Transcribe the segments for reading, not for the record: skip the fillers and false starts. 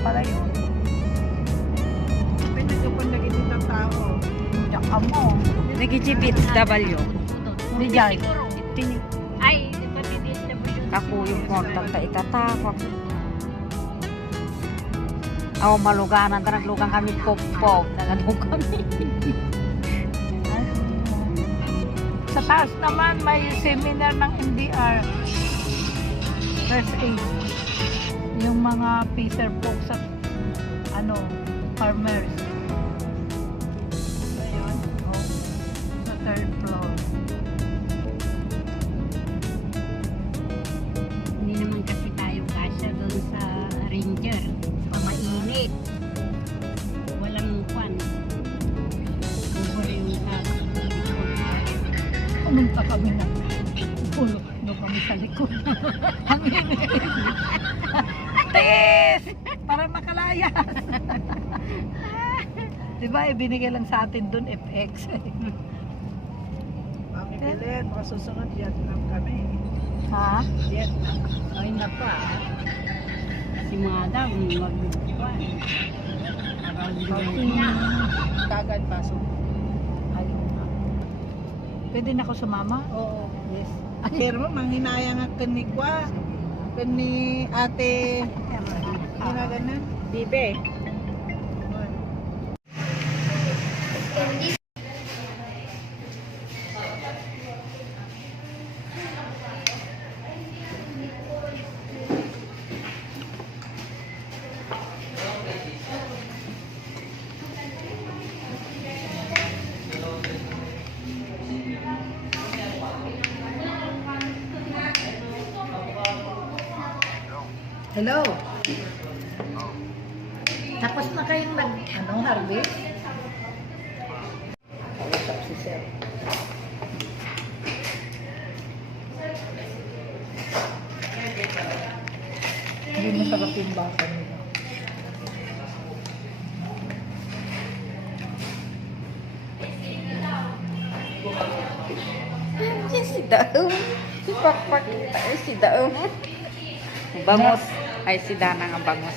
pala yun. Pinagkapan lagi dito ang tao. Tsaka mo. Nagijibit W. Hindi dyan. Ay, ito DSW. Ako yung portal ta itatakot. Ako maluganan, naglugan kami pop-pop. Nagadong kami. Sa taas naman, may seminar ng NDR. First aid. Yung mga Peter folk sa farmers. Ayun. Oh, sa third floor. Hindi naman kasi tayo kasya doon sa Ranger. Pamainit. Walang kwan. Over yung Pumunta kami na. Pulok doon kami sa likod. Ang init. Tis! Para makalayas. Diba, ibinigay lang sa atin doon FX. Mami Belen, baka susunod Vietnam kami. Ha? Vietnam. ay na pa. Si Madam mag-kwan. Parang na. Kagad pasok. Ayun na. Pwede na ako sumama? Oo. Yes. Pero manghinayang ang kanikwa. Kani ate. Ano ganun? Bibe. Hello? Tapos na kayong harvest? Kausap si Sir. Hindi masarap yung baka nila. Si Daum. Pakpak kita si Daum. Bangus. Ay si Dana nga bangus.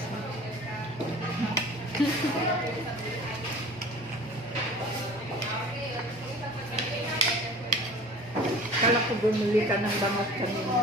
Kala ko bumili ka ng bangot kanina.